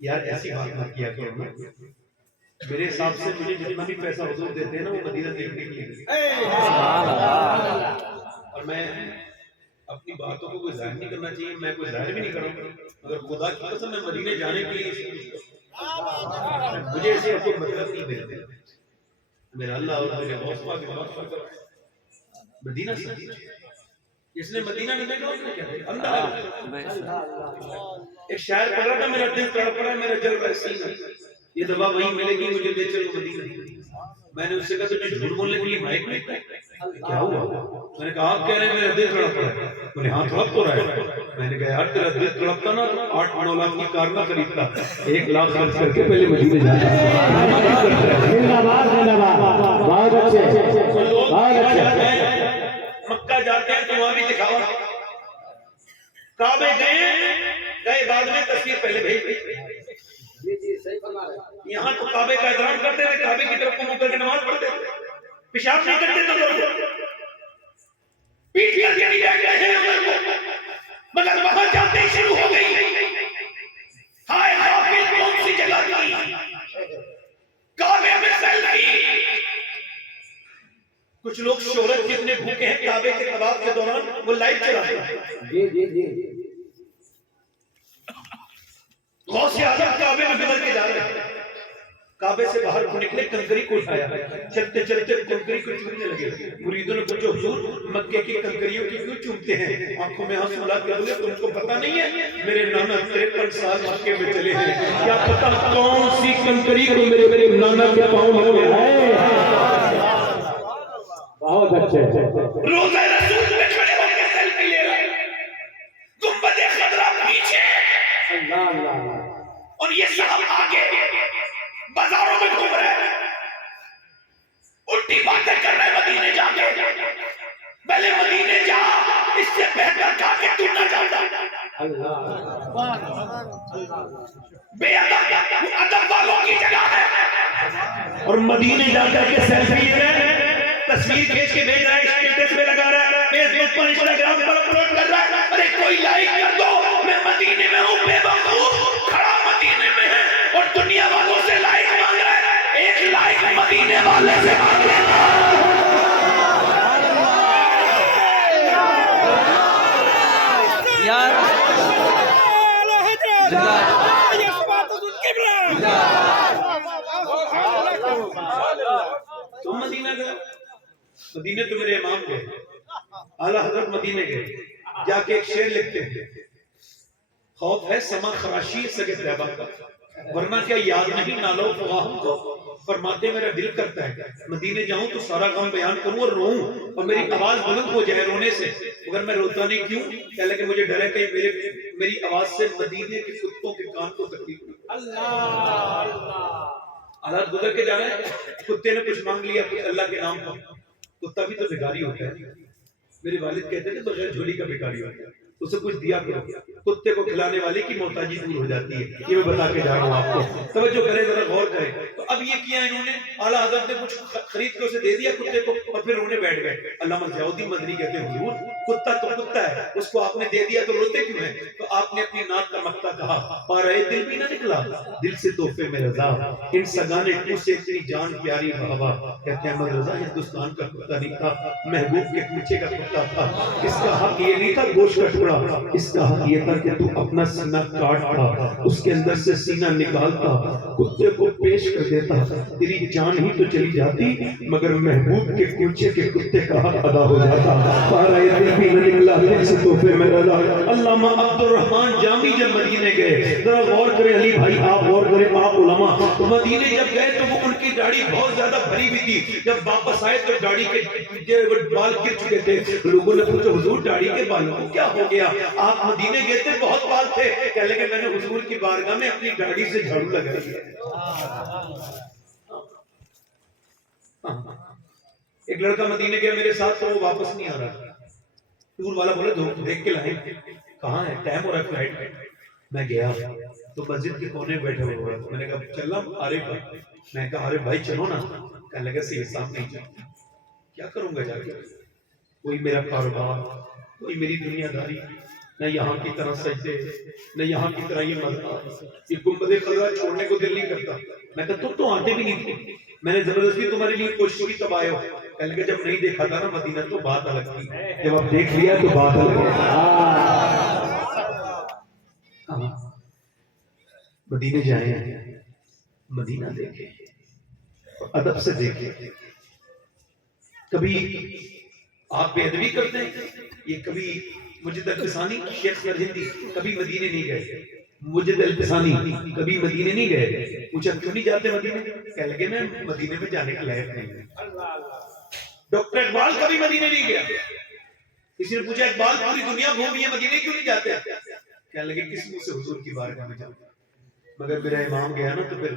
یار ایسی بات مت کیا کرو میرے حساب سے مجھے جتنا بھی پیسہ حضور دیتے ہیں نا وہ مدینہ دیکھنے کے لیے اور میں اپنی باتوں کو کوئی ظاہر نہیں کرنا چاہیے میں کوئی ظاہر بھی نہیں کروں اگر خدا کی قسم میں مدینے جانے کے لیے مجھے ایسے کوئی مطلب نہیں ملتے میرا اللہ اور میرے غوث پاک مدینہ سے جس نے مدینہ نہیں دیکھا اس نے کیا دیکھا اندھا ایک شاعر پڑھ رہا تھا میرا دل تڑپ رہا ہے میرا جلوہ سینہ یہ دوا وہیں ملے گی مجھے دے چلو مدینہ میں نے اس سے کہا تجھے جھوٹ بولنے کے لیے مائک نہیں کیا ہوا میں نے کہا آپ کہہ رہے ہیں میرا دل تڑپ رہا ہے میں نے ہاں تڑپ تو رہا ہے میں نے کہا یار تیرا دل تڑپتا نا تو 8-9 لاکھ کی کار نہ خریدتا 1 لاکھ خرچ کر کے پہلے مدینے جاتا بہت اچھے بہت اچھے مکہ جاتے ہیں تو وہاں بھی دکھاوا کعبے گئے بعد میں تصویر پہلے بھیج دی یہاں تو کعبے کا احترام کرتے تھے کعبے کی طرف منہ کر کے نماز پڑھتے تھے پیشاب نہیں کرتے تھے لوگ پیٹ کر کے نہیں بیٹھ گئے ہیں مگر وہاں جاتے ہی شروع ہو گئی ہائے حافظ کون سی جگہ تھی کعبے میں سیلفی کچھ لوگ شہرت کتنے بھوکے ہیں کعبے کے طواف کے دوران وہ لائٹ چلاتے ہیں غوث اعظم کعبے میں بدل کے جا رہے ہیں کعبے سے باہر کو نکلے کنکری کو اٹھایا چلتے چلتے کنکری کو چومنے لگے مریدوں نے پوچھا حضور مکے کی کنکریوں کی کیوں چومتے ہیں آنکھوں میں آنسو لا کے بولے تم کو پتہ نہیں ہے میرے نانا 53 سال مکے میں چلے ہیں کیا پتہ کون سی کنکری کو میرے نانا کے پاؤں لگے بہت اچھے روزہ رسول پہ کھڑے ہو کے سیلفی لے رہے گنبد خضرا پیچھے اور یہ صاحب آگے بازاروں میں گھوم رہے ہیں الٹی باتیں کر رہے مدینے جا کے پہلے مدینے جا اس سے بہتر کھا کے تو نہ جاتا بے ادب والوں کی جگہ ہے اور مدینے جا کر کے سیلفی لے رہے ہیں تصویر کھینچ کے بھیج رہا ہے اسٹیٹس پہ لگا رہا ہے فیس بک پر انسٹاگرام پر اپلوڈ کر رہا ہے ارے کوئی لائک کر دو میں مدینے میں ہوں بے وقوف کھڑا مدینے میں ہے اور دنیا والوں سے لائک مانگ رہا ہے ایک لائک مدینے والے سے مانگ رہا ہے یار تم مدینہ گئے مدینے تو میرے امام گئے اعلیٰ حضرت مدینے گئے جا کے ایک شعر لکھتے ہیں خوف ہے سما خراشی سگے طیبہ کا ورنہ کیا یاد نہیں نالو فغاہم کو فرماتے میرا دل کرتا ہے مدینے جاؤں تو سارا غم بیان کروں اور روؤں اور میری آواز بلند ہو جائے رونے سے مگر میں روتا نہیں کیوں کہہ لگے مجھے ڈر ہے کہ میری آواز سے مدینے کے کتوں کے کان کو تکلیف ہوئی حالات گزر کے جا رہے ہیں کتے نے کچھ مانگ لیا کچھ اللہ کے نام پر کتا بھی تو بھکاری ہوتا ہے میرے والد کہتے تھے بغیر جھولی کا بھکاری ہوتا ہے اسے کچھ دیا کرو کتے کو کھلانے والے کی محتاجی دور ہو جاتی ہے. یہ میں بتا کے جا رہا ہوں آپ کو, توجہ کریں ذرا, غور کریں. تو اب یہ کیا انہوں نے, اعلیٰ حضرت نے کچھ خرید کے اسے دے دیا کتے کو, اور پھر رونے بیٹھ گئے. علامہ ضیاء الدین مدنی کہتے ہیں حضور کتا تو کتا ہے, اس کو آپ نے دے دیا تو روتے کیوں ہیں؟ تو آپ نے اپنی نعت کا مقطع کہا, پارے دل بھی نہ نکلا دل سے تحفے میں رضا, ان سگانے کو سے اتنی جان پیاری بہوا. کہتے ہیں احمد رضا ہندوستان کا کتا نہیں تھا, محبوب کے پیچھے کا کتا تھا. اس کا حق یہ نہیں تھا گوشت کا ٹکڑا, اس کا حق یہ تھا کہ تو اپنا سینہ کاٹتا, اس کے اندر سے سینہ نکالتا, کتے کو پیش کر دیتا, تیری جان ہی تو چلی جاتی مگر محبوب کے پیچھے کے کتے کا حق ادا ہو جاتا. پارے دل بھی نہ نکلا دل سے تحفے میں رضا. علامہ عبد الرحمن جامی جب مدینے گئے, ذرا غور کریں علی بھائی, آپ غور کریں, آپ علماء مدینے جب گئے تو وہ ان کی داڑھی بہت زیادہ بھری ہوئی تھی. جب واپس آئے تو داڑھی کے بال گر چکے تھے. لوگوں نے پوچھا حضور داڑھی کے بالوں کو کیا ہو گیا؟ آپ مدینے گئے تھے بہت بال تھے. کہنے لگے میں نے حضور کی بارگاہ میں اپنی داڑھی سے جھاڑو لگائی ہے. ایک لڑکا مدینے گیا میرے ساتھ, تو وہ واپس نہیں آ رہا. ٹور والا بولا دیکھ کے لائیں, کہاں ہے, ٹائم ہو رہا ہے فلائٹ. میں گیا تو مسجد کے کونے بیٹھے ہوئے, میں نے کہا چلنا عارف بھائی, میں کہا عارف بھائی چلو نا. کہنے لگا سید صاحب نہیں چلتا. کیا کروں گا جا کے, کوئی میرا کاروبار, کوئی میری دنیا داری, نہ یہاں کی طرح سجدے, نہ یہاں کی طرح یہ مذہب, یہ گنبد خضرا چھوڑنے کو دل نہیں کرتا. میں کہا تم تو آتے بھی نہیں تھے, میں نے زبردستی تمہارے لیے کوشش کی تب آئے ہو. کہنے لگا جب نہیں دیکھا تھا نا مدینہ تو بات الگ تھی, جب اب دیکھ لیا تو بات الگ ہے. مدینے جائیں, مدینہ دیکھیں, ادب سے دیکھیں. کبھی آپ بے ادبی کرتے ہیں, یہ کبھی مجد الفسانی شیخ ہندی کبھی مدینے نہیں گئے. مجد الفسانی کبھی مدینے نہیں گئے. پوچھا کیوں نہیں جاتے مدینے؟ کہنے لگے میں مدینے میں جانے کا لائق نہیں ہوں. ڈاکٹر اقبال کبھی مدینے نہیں گیا. کسی نے پوچھا اقبال پوری دنیا گھومی ہے مدینے کیوں نہیں جاتے؟ کہنے لگے کس منہ سے حضور کی بارگاہ میں جاتے. مگر میرا امام گیا نا تو پھر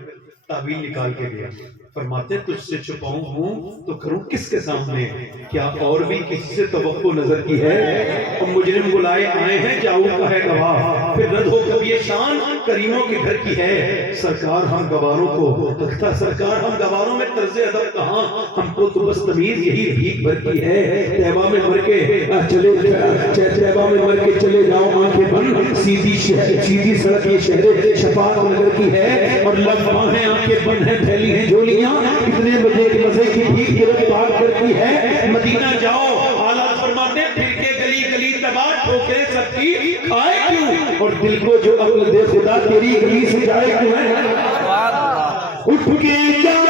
تعبیر نکال کے گیا. فرماتے تجھ سے چھپاؤں ہوں تو کروں کس کے سامنے, کیا اور بھی کسی سے توقع نظر کی ہے؟ اور مجرم بلائے آئے ہیں جاؤ کا ہے گواہ, پھر رد ہو کب یہ شان کریموں کے گھر کی ہے. سرکار ہم گواروں کو تختہ, سرکار ہم گواروں میں طرز ادب کہاں, ہم کو تو بس تمیز یہی بھیک بھر کی ہے. طیبہ میں مر کے چلے, طیبہ میں مر کے چلے جاؤ آنکھیں بند, سیدھی سڑک یہ شہر شفاعت نگر کی ہے. اور لب ہیں آنکھیں بند ہیں پھیلی ہیں جولیاں, اتنے بجے کے مزے کی بھیک گرفتار کرتی ہے. مدینہ جاؤ, حالات فرماتے پھر کے گلی گلی تباہ ٹھوکریں سب کی کھائے کیوں, اور دل کو جو عقل دے خدا تیری گلی سے جائے کیوں ہے. اٹھ کے جاؤ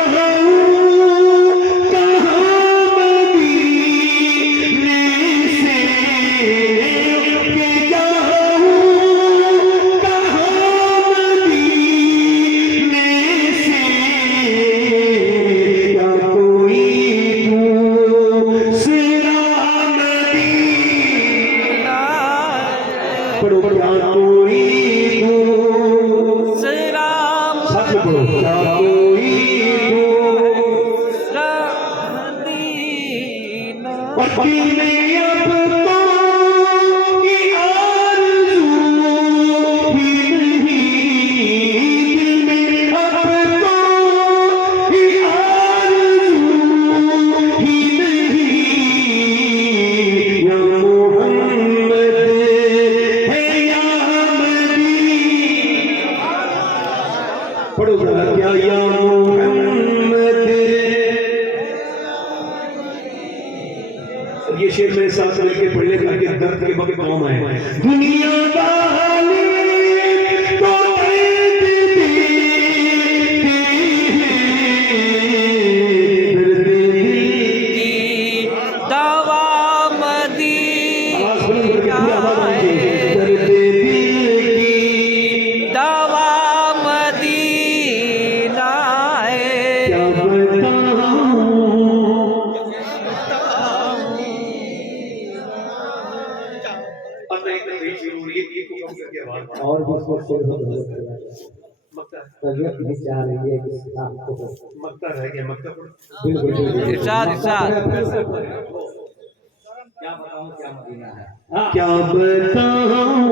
کیا بتاؤں کیا مدینہ ہے، کیا بتاؤں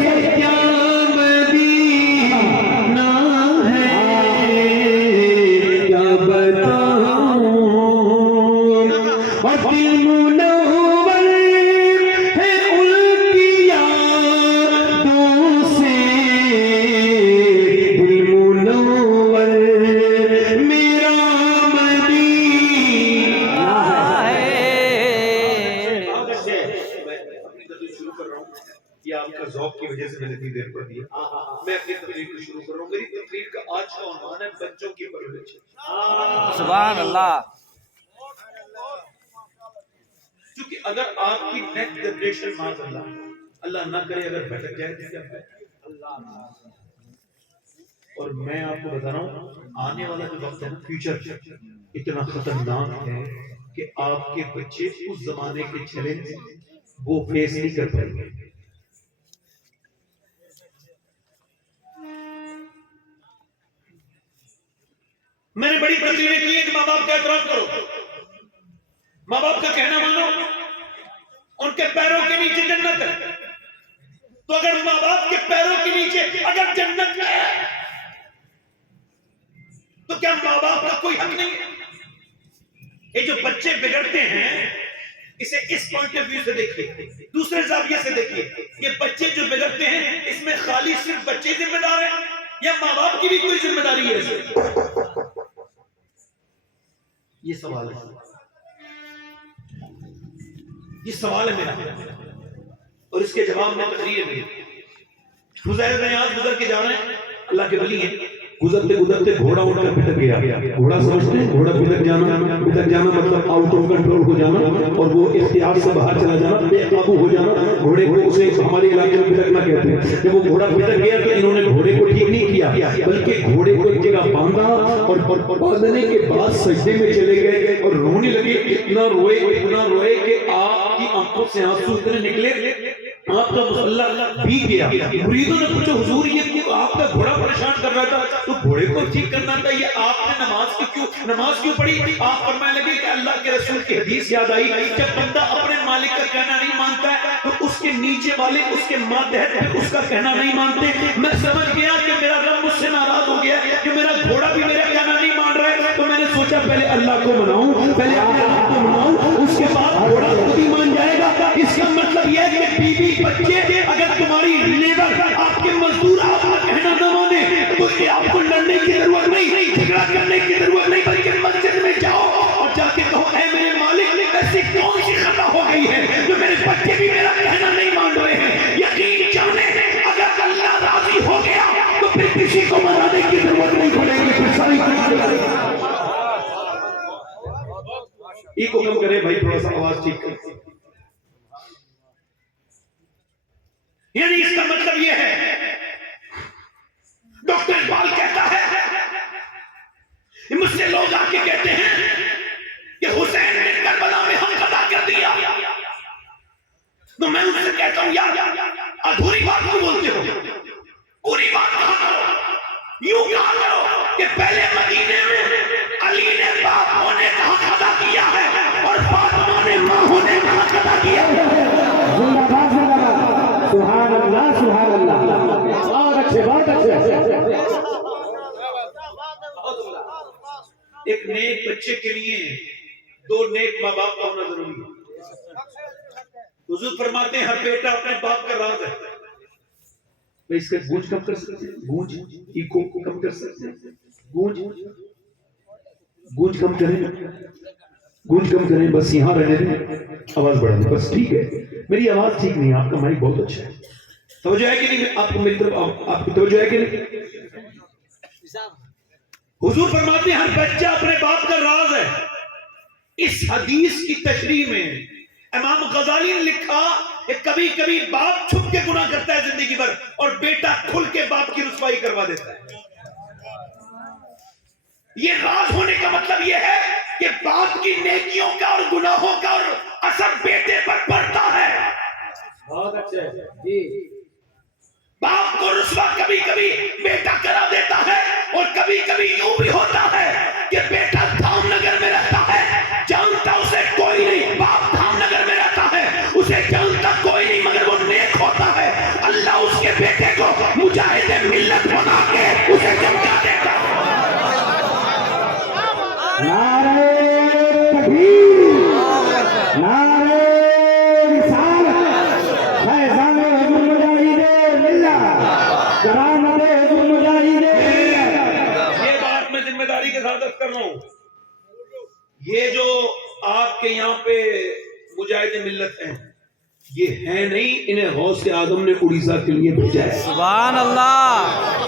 کہ کیا مدینہ ہے، کیا بتاؤں اور دل منور ہے ان کی یادوں سے، دل منور میرا مدینہ یہ آپ کا ذوق کی وجہ سے میں نے اتنی دیر پر دیا. میں اپنی تقریر کو شروع کر رہا ہوں. میری تقریر کا آج کا عنوان ہے بچوں کی پرورش. سبحان اللہ. کیونکہ اگر آپ کی نیکسٹ جنریشن معاذ اللہ نہ کرے اگر بھٹک جائے تو کیا ہے. اور میں آپ کو بتا رہا ہوں آنے والا جو وقت ہے نا، فیوچر اتنا خطرناک ہے کہ آپ کے بچے اس زمانے کے چیلنج وہ فیس نہیں کر پائیں گے. میں نے بڑی تقریریں کی ہیں کہ ماں باپ کا احترام کرو، ماں باپ کا کہنا مانو، ان کے پیروں کے نیچے جنت ہے. تو اگر ماں باپ کے پیروں کے نیچے اگر جنت ہے تو کیا ماں باپ کا کوئی حق نہیں ہے؟ یہ جو بچے بگڑتے ہیں اسے اس پوائنٹ آف ویو سے دیکھیے، دوسرے زاویے سے دیکھیے. یہ بچے جو بگڑتے ہیں اس میں خالی صرف بچے ذمہ دار ہیں یا ماں باپ کی بھی کوئی ذمہ داری ہے؟ یہ سوال ہے، یہ سوال ہے میرا، اور اس کے جواب میں تقریر ہے. حذیفہ بن یمان گزر کے جا رہے ہیں، اللہ کے ولی ہیں. گزرتے گزرتے گھوڑا ان کا پھٹک گیا. گھوڑا سمجھتے ہیں گھوڑا پھٹک جانا مطلب آؤٹ آف کنٹرول ہو جانا اور وہ اختیار سے باہر چلا جانا، بے قابو ہو جانا. گھوڑے کو اسے ہمارے علاقے میں پھٹکنا کہتے ہیں. جب وہ گھوڑا پھٹک گیا تو انہوں نے گھوڑے کو ٹھیک نہیں کیا بلکہ گھوڑے کو ایک جگہ باندھا اور باندھنے کے بعد سجدے میں چلے گئے اور رونے لگے. اتنا روئے کہ آپ کی آنکھوں سے آنسو اتنے نکلے آپ کا مسلح بھی گیا. مریدوں نے پوچھا حضور یہ آپ کا گھوڑا پریشان کر رہا تھا تو گھوڑے کو ٹھیک کرنا تھا، یہ آپ نے نماز کیوں پڑھی؟ آپ فرمانے لگے کہ اللہ کے رسول کی حدیث یاد آئی، جب بندہ اپنے مالک کا کہنا نہیں مانتا ہے تو اس کے نیچے والے اس کے ماتحت اس کا کہنا نہیں مانتے. میں سمجھ گیا کہ میرا رب مجھ سے ناراض ہو گیا کہ میرا گھوڑا بھی میرا کہنا نہیں مان رہا ہے. تو میں نے سوچا پہلے اللہ کو مناؤں، پہلے اپنے رب کو مناؤں، اس کے بعد گھوڑا خود ہی مان جائے گا. اس کا مطلب یہ ہے کہ بیوی بچے اگر تمہاری لیبر آپ کے مزدور آپ کا کہنا نہ مانے تو آپ کو لڑنے کی ضرورت نہیں، جھگڑا کرنے کی ضرورت نہیں، بلکہ مسجد میں جاؤ اور جا کے کہو اے میرے مالک ایسی کون سی خطا ہو گئی ہے جو میرے بچے بھی میرا کہنا نہیں مان رہے ہیں. یقین جانے اگر اللہ راضی ہو گیا تو پھر کسی کو منانے کی ضرورت نہیں پڑے گی. پھر ساری ایک حکم کرے بھائی تھوڑا سا آواز ٹھیک کرے. یعنی اس کا مطلب یہ ہے ڈاکٹر اقبال کہتا ہے مجھ سے لوگ آ کے کہتے ہیں کہ حسین نے کربلا میں حق ادا کر دیا، تو میں ان سے کہتا ہوں یار ادھوری بات کو بولتے ہو، پوری بات کہا کرو. یوں کہا کرو کہ پہلے مدینے میں علی نے باپ ہونے کا حق ادا کیا ہے اور فاطمہ نے ماں ہونے کا حق ادا کیا ہے. سبحان اللہ سبحان اللہ. بہت اچھے بہت اچھے. ایک نیک بچے کے لیے دو نیک ماں باپ کا ہونا ضروری ہے. حضور فرماتے ہیں ہر بیٹا اپنے باپ کا راز ہے. اس کا گونج کم کر سکتے ہیں، گونج ایکو کم کر سکتے ہیں، گونج کم کریں، گونج کم کریں، بس یہاں رہنے دیں، آواز بڑھا دیں بس. ٹھیک ہے میری آواز ٹھیک نہیں ہے، آپ کا مائک بہت اچھا ہے. توجہ ہے کہ نہیں؟ آپ کو میری طرف آپ کی توجہ ہے کہ نہیں؟ حضور فرماتے ہیں ہر بچہ اپنے باپ کا راز ہے. اس حدیث کی تشریح میں امام غزالی نے لکھا کہ کبھی کبھی باپ چھپ کے گناہ کرتا ہے زندگی بھر اور بیٹا کھل کے باپ کی رسوائی کروا دیتا ہے. یہ راز ہونے کا مطلب یہ ہے کہ باپ کی نیکیوں کا اور گناہوں کا اور اثر بیٹے پر پڑتا ہے. بہت اچھے جی. باپ کو رسوا کبھی کبھی بیٹا کرا دیتا ہے اور کبھی کبھی یوں بھی ہوتا ہے کہ بیٹا دھام نگر میں رہتا ہے، جانتا اسے عرض کر رہا ہوں، یہ جو آپ کے یہاں پہ مجاہد ملت ہیں، یہ ہے نہیں، انہیں غوث اعظم نے اڑیسہ کے لیے بھیجا ہے. سبحان اللہ.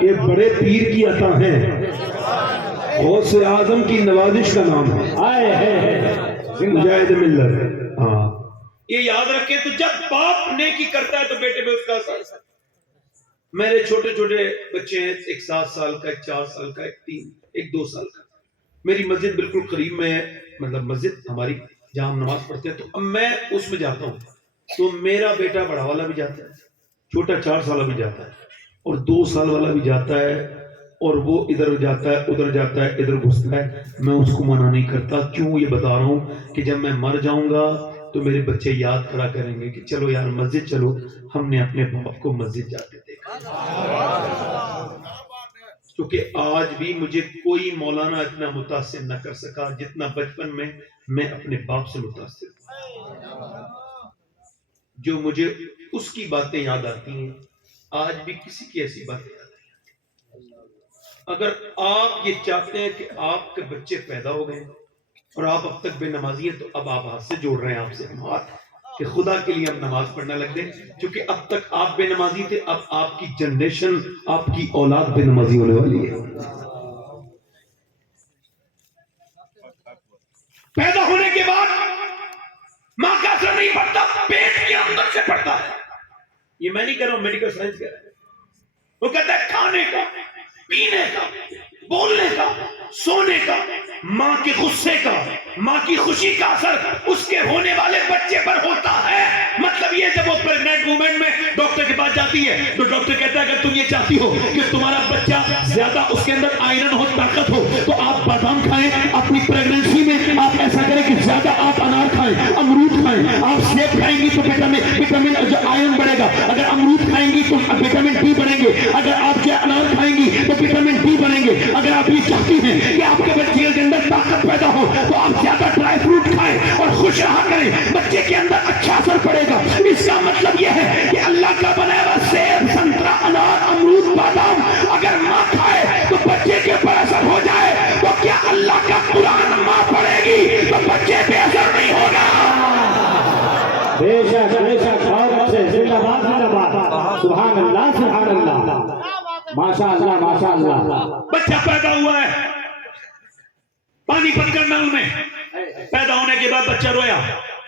یہ بڑے پیر کی عطا ہیں. غوث اعظم کی نوازش کا نام ہے مجاہد ملت. ہاں یہ یاد رکھیں. تو جب باپ نیکی کرتا ہے تو بیٹے پہ اس کا اثر. میرے چھوٹے چھوٹے بچے ہیں، ایک 7 سال کا، ایک 4 سال کا، ایک 2 سال کا. میری مسجد بالکل قریب میں ہے، مطلب مسجد ہماری جہاں ہم نماز پڑھتے ہیں، تو اب میں اس میں جاتا ہوں تو میرا بیٹا بڑا والا بھی جاتا ہے، چھوٹا 4 سالہ بھی جاتا ہے، اور 2 سال والا بھی جاتا ہے، اور وہ ادھر جاتا ہے، ادھر جاتا ہے، ادھر گھستا ہے. میں اس کو منع نہیں کرتا. کیوں؟ یہ بتا رہا ہوں کہ جب میں مر جاؤں گا تو میرے بچے یاد کرا کریں گے کہ چلو یار مسجد چلو، ہم نے اپنے باپ کو مسجد جاتے دیکھا. کیونکہ آج بھی مجھے کوئی مولانا اتنا متاثر نہ کر سکا جتنا بچپن میں اپنے باپ سے متاثر ہوں. جو مجھے اس کی باتیں یاد آتی ہیں، آج بھی کسی کی ایسی باتیں یاد نہیں. اگر آپ یہ چاہتے ہیں کہ آپ کے بچے پیدا ہو گئے اور آپ اب تک بے نمازی ہیں، تو اب آپ ہاتھ سے جوڑ رہے ہیں آپ سے ہاتھ کہ خدا کے لیے ہم نماز پڑھنا لگ دیں. کیونکہ اب تک آپ بے نمازی تھے، اب آپ کی جنریشن، آپ کی اولاد بے نمازی ہونے والی ہے. پیدا ہونے کے بعد ماں کا اثر نہیں پڑتا، پیٹ کے اندر سے پڑتا ہے. یہ میں نہیں کہہ رہا ہوں، میڈیکل سائنس کہہ رہا ہے. وہ کہتا ہے کھانے کا، پینے کا، بولنے کا، سونے کا، ماں کے غصے کا، ماں کی خوشی کا اثر اس کے ہونے والے بچے پر ہوتا ہے. مطلب یہ جب وہ پریگننٹ وومن میں ڈاکٹر کے پاس جاتی ہے تو ڈاکٹر کہتا ہے اگر تم یہ چاہتی ہو کہ تمہارا بچہ زیادہ اس کے اندر آئرن ہو، طاقت ہو، تو آپ بادام کھائیں. اپنی پریگننسی میں آپ ایسا کریں کہ زیادہ آپ انار کھائیں، امرود کھائیں. آپ سیب کھائیں گی تو وٹامن جو آئرن بڑھے گا. اگر امرود کھائیں گی تو وٹامن ڈی بڑھیں گے. اگر آپ جو انار کھائیں گی تو وٹامن ڈی بڑھیں گے. اگر آپ یہ چاہتی ہیں کہ آپ کے بچے کے اندر طاقت پیدا ہو تو آپ زیادہ ڈرائی فروٹ کھائیں اور خوش رہا کریں، بچے کے اندر اچھا اثر پڑے گا. اس کا مطلب یہ ہے کہ اللہ کا بنایا ہوا سیب، سنترا، انار، امرود، بادام اگر ماں کھائے تو بچے کے پر اثر ہو جائے، تو کیا اللہ کا قرآن ماں پڑھے گی تو بچے پہ اثر نہیں ہوگا؟ بے شک بہت اچھے. زندہ باد زندہ باد. سبحان اللہ سبحان اللہ. ماشاء اللہ ماشاء اللہ. بچہ پیدا ہوا ہے پانی پت کر نل میں، پیدا ہونے کے بعد بچہ رویا.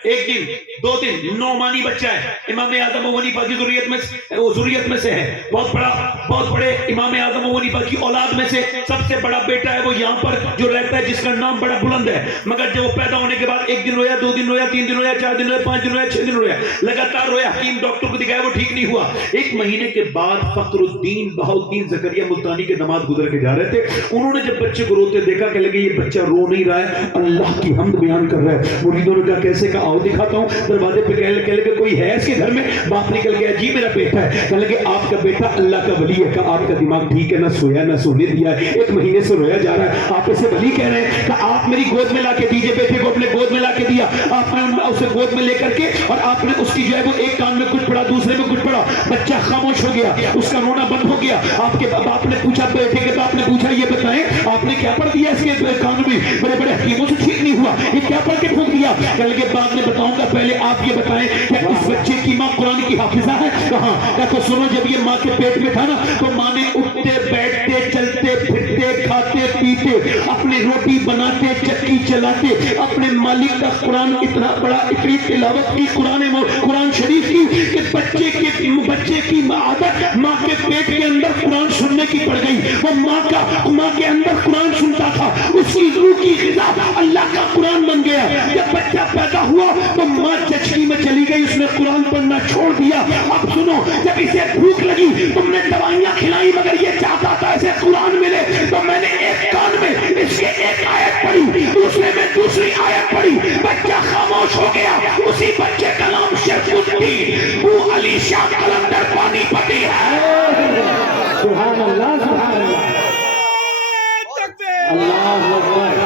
1 دن 2 دن، 9 مانی بچہ ہے. امام اعظم ابو حنیفہ کی ذریت میں سے ہے. بہت بڑے امام اعظم ابو حنیفہ کی اولاد میں سے سب سے بڑا بیٹا ہے وہ یہاں پر جو رہتا ہے، جس کا نام بڑا بلند ہے. مگر جب وہ پیدا ہونے کے بعد 1 دن رویا، 2 دن رویا، 3 دن رویا، 4 دن رویا، 5 دن رویا، 6 دن رویا، لگاتار رویا. حکیم ڈاکٹر کو دکھایا، وہ ٹھیک نہیں ہوا. 1 مہینے کے بعد فخر الدین بہاؤالدین زکریا ملتانی کے داماد گزر کے جا رہے تھے. انہوں نے جب بچے کو روتے دیکھا کہ لگے یہ بچہ رو نہیں رہا ہے، اللہ کی حمد بیان کر رہا ہے. مریدوں نے کہا کیسے؟ کہا آؤ دکھاتا ہوں. دروازے پہ کہنے لگے کوئی ہے اس کے گھر میں؟ باپ نکل گیا، جی میرا بیٹا ہے. کہنے لگے آپ کا بیٹا اللہ کا ولی ہے. کہا آپ کا دماغ ٹھیک ہے؟ نہ سویا نہ سونے دیا ہے، 1 مہینے سے رویا جا رہا ہے، آپ اسے ولی کہہ رہے ہیں؟ کہ آپ میری گود میں لا کے دیجئے. بیٹے کو اپنے گود میں لا کے دیا. آپ نے اسے گود میں لے کر کے اور آپ نے اس کی جو ہے وہ ایک کان میں کچھ پڑا، دوسرے میں کچھ پڑا. بچہ خاموش ہو گیا، اس کا رونا بند ہو گیا. آپ کے باپ نے پوچھا، بیٹے کے باپ نے پوچھا یہ بتائیں آپ نے کیا پڑھ دیا اس کے کان میں؟ بڑے بڑے حکیموں سے ٹھیک نہیں ہوا، یہ کیا پڑھ کے پھونک دیا؟ کہنے لگے بعد میں بتاؤں گا، پہلے آپ یہ بتائیں کہ اس بچے کی ماں قرآن کی حافظہ ہے؟ کہاں؟ کہا تو سنو، جب یہ ماں کے پیٹ میں تھا نا تو ماں نے اٹھتے بیٹھتے چلتے پھرتے کھاتے پیتے اپنی روٹی بناتے چکی چلاتے اپنے مالک کا قرآن اتنا بڑا اتنی تلاوت کی قرآن شریف کی کہ بچے کی عادت ماں کے پیٹ کے اندر قرآن سننے کی پڑ گئی. وہ ماں کے اندر قرآن سنتا تھا، اس کی روح کی غذا اللہ کا قرآن بن گیا. جب بچہ پیدا ہوا تو ماں چچکی میں چلی گئی، اس نے قرآن پڑھنا چھوڑ دیا. اب سنو، جب اسے بھوک لگی تم نے دوائیاں کھلائی، مگر یہ چاہتا تھا اسے قرآن ملے، تو میں نے ایک کان میں اس کے 1 آیت پڑھی، دوسرے میں دوسری آیت پڑھی. بچہ خاموش ہو گیا. اسی بچے کا نام شیخ الدین ابو علی شاہ قلندر پانی پتی ہے. سبحان اللہ سبحان اللہ. اللہ اکبر.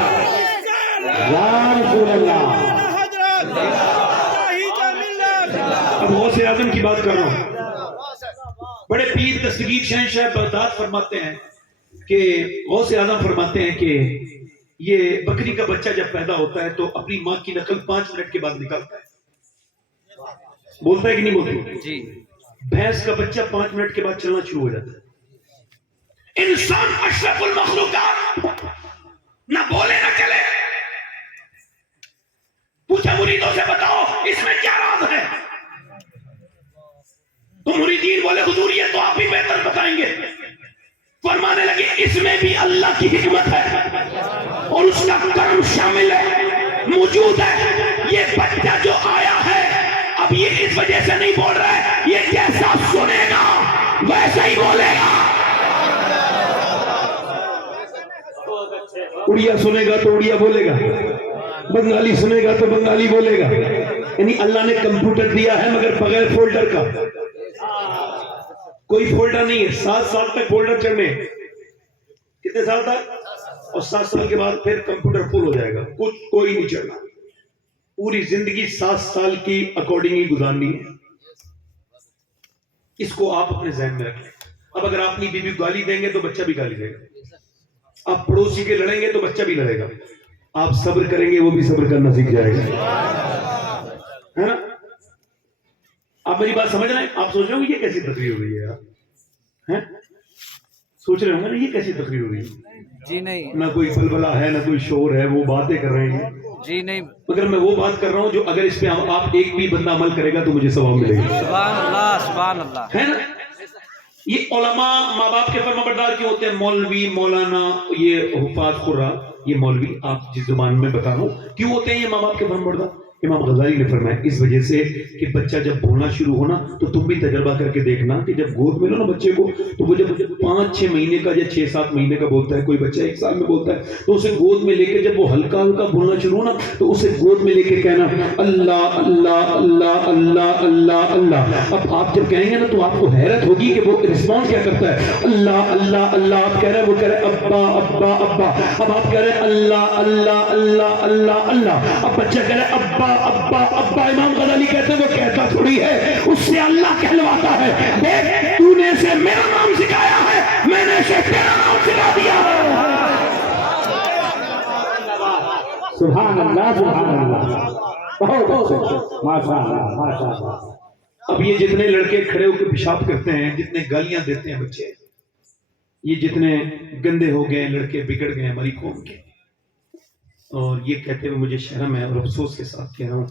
یا رسول اللہ. اب غوث اعظم کی بات کر رہا ہوں. بڑے پیر دستگیر شہنشاہ بغداد فرماتے ہیں کہ غوث اعظم فرماتے ہیں کہ یہ بکری کا بچہ جب پیدا ہوتا ہے تو اپنی ماں کی نقل 5 منٹ کے بعد نکالتا ہے، بولتا ہے کہ نہیں بولتا؟ جی بھینس کا بچہ 5 منٹ کے بعد چلنا شروع ہو جاتا ہے۔ انسان اشرف المخلوقات نہ بولے نہ چلے، پوچھا مریدوں سے بتاؤ اس میں کیا راز ہے، تو مریدین بولے حضور یہ تو آپ ہی بہتر بتائیں گے۔ فرمانے لگے اس میں بھی اللہ کی حکمت ہے اور اس کا کرم شامل ہے، موجود ہے۔ یہ بچہ جو آیا ہے اب یہ اس وجہ سے نہیں بول رہا ہے، یہ جیسا سنے گا ویسا ہی بولے گا۔ اڑیا سنے گا تو اڑیا بولے گا، بنگالی سنے گا تو بنگالی بولے گا، یعنی اللہ نے کمپیوٹر دیا ہے مگر بغیر فولڈر کا، کوئی فولڈر نہیں ہے۔ 7 سال تک فولڈر چڑھنے، کتنے سال تک؟ اور 7 سال کے بعد پھر کمپیوٹر فل ہو جائے گا، کچھ کوئی نہیں چڑھنا۔ پوری زندگی 7 سال کی اکارڈنگ ہی گزارنی ہے، اس کو آپ اپنے ذہن میں رکھیں۔ اب اگر آپ اپنی بیوی کو گالی دیں گے تو بچہ بھی گالی دے گا، آپ پڑوسی کے لڑیں گے تو بچہ بھی لڑے گا، آپ صبر کریں گے وہ بھی صبر کرنا سیکھ جائے گا، ہے نا؟ آپ میری بات سمجھ رہے ہیں؟ آپ سوچ رہے ہوں گے یہ کیسی تقریر ہو رہی ہے یار، سوچ رہے ہوں گے نا یہ کیسی تقریر ہو رہی ہے؟ جی نہیں، نہ کوئی بلبلہ ہے نہ کوئی شور ہے، وہ باتیں کر رہے ہیں۔ جی نہیں، مگر میں وہ بات کر رہا ہوں جو اگر اس پہ آپ ایک بھی بندہ عمل کرے گا تو مجھے ثواب ملے گا، سبحان اللہ سبحان اللہ، ہے نا؟ یہ علماء ماں باپ کے فرما بردار کیوں ہوتے ہیں؟ مولوی مولانا یہ حفاظ قرہ، یہ مولوی آپ جس زبان میں بتا رہا ہوں کیوں ہوتے ہیں یہ ماں باپ کے فرما بردار؟ امام غزالی نے فرمایا اس وجہ سے کہ بچہ جب بولنا شروع ہونا تو تم بھی تجربہ کر کے دیکھنا کہ جب گود میں لو نا بچے کو تو وہ جب 5-6 مہینے کا یا 6-7 مہینے کا بولتا ہے، کوئی بچہ 1 سال میں بولتا ہے تو اسے گود میں لے کے جب وہ ہلکا ہلکا بولنا شروع ہونا تو اسے گود میں لے کے کہنا اللہ اللہ اللہ اللہ اللہ اللہ۔ اب آپ جب کہیں گے نا تو آپ کو حیرت ہوگی کہ وہ رسپانس کیا کرتا ہے، اللہ اللہ اللہ آپ کہہ رہے ہیں، وہ کہہ رہے ہیں ابا ابا ابا، اب آپ کہہ رہے ہیں اللہ اللہ اللہ اللہ اللہ، اب بچہ کہہ رہے ہیں ابا ابا ابا۔ امام غزالی کہتے ہیں وہ کہتا تھوڑی ہے، اس سے اللہ کہلواتا ہے، دیکھ تو نے اسے میرا نام سکھایا ہے، میں نے اسے تیرا نام سکھا دیا ہے۔ سبحان اللہ سبحان اللہ، بہت اچھے، ماشاء اللہ ماشاء اللہ۔ اب یہ جتنے لڑکے کھڑے ہو کے پیشاب کرتے ہیں، جتنے گالیاں دیتے ہیں بچے، یہ جتنے گندے ہو گئے لڑکے، بگڑ گئے ہماری قوم کے، اور یہ کہتے ہوئے مجھے شرم ہے اور افسوس کے ساتھ کہہ رہا ہوں،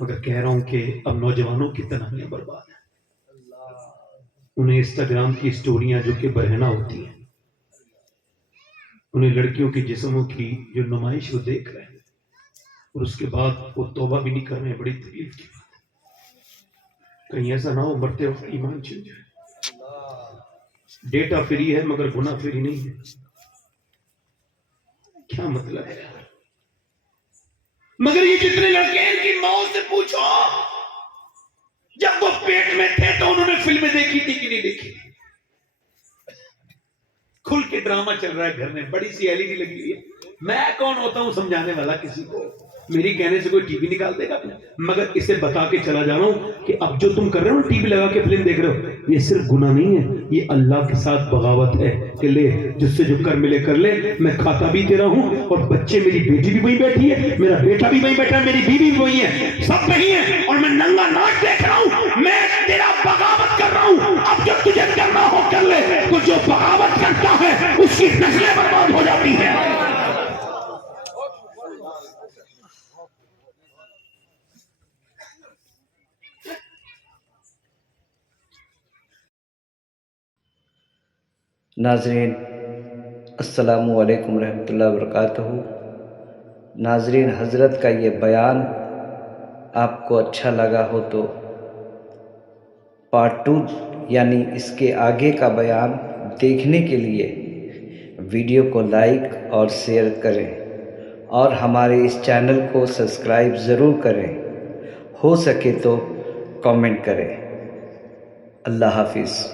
مگر کہہ رہا ہوں کہ اب نوجوانوں کی تنہائیاں برباد ہیں۔ انہیں انسٹاگرام کی سٹوریاں جو کہ برہنہ ہوتی ہیں، انہیں لڑکیوں کے جسموں کی جو نمائش وہ دیکھ رہے ہیں اور اس کے بعد وہ توبہ بھی نہیں کر رہے ہیں، بڑی تکلیف کی بات ہے۔ کہیں ایسا نہ ہو مرتے وقت ایمان چھن جائے۔ ڈیٹا فری ہے مگر گناہ فری نہیں ہے، کیا مطلب ہے؟ مگر یہ جتنے لڑکے ہیں ان کی ماں سے پوچھو جب وہ پیٹ میں تھے تو انہوں نے فلمیں دیکھی تھی کہ نہیں دیکھی؟ کھل کے ڈرامہ چل رہا ہے گھر میں، بڑی سی LED لگی ہوئی ہے۔ میں کون ہوتا ہوں سمجھانے والا کسی کو؟ میری کہنے سے کوئی ٹی وی نکال دے گا اپنے؟ مگر اسے بتا کے چلا جا رہا ہوں کہ اب جو تم کر رہے ہو ٹی وی لگا کے فلم دیکھ رہے ہو، یہ صرف گناہ نہیں ہے، یہ اللہ کے ساتھ بغاوت ہے کہ لے جس سے جو کر ملے کر لے، میں کھاتا بھی تیرا ہوں اور بچے، میری بیٹی بھی وہیں بیٹھی ہے، میرا بیٹا بھی وہیں بیٹھا ہے، میری بیوی بھی وہیں ہے، سب وہیں ہیں، اور میں ننگا ناچ دیکھ رہا ہوں، میں تیرا بغاوت کر رہا ہوں۔ اب جب تجھے کرنا ہو کر لے، تو جو بغاوت کرتا ہے اس کی نسلیں برباد ہو جاتی ہیں۔ ناظرین السلام علیکم ورحمۃ اللہ وبرکاتہ۔ ناظرین، حضرت کا یہ بیان آپ کو اچھا لگا ہو تو پارٹ 2 یعنی اس کے آگے کا بیان دیکھنے کے لیے ویڈیو کو لائک اور شیئر کریں اور ہمارے اس چینل کو سبسکرائب ضرور کریں، ہو سکے تو کامنٹ کریں۔ اللہ حافظ۔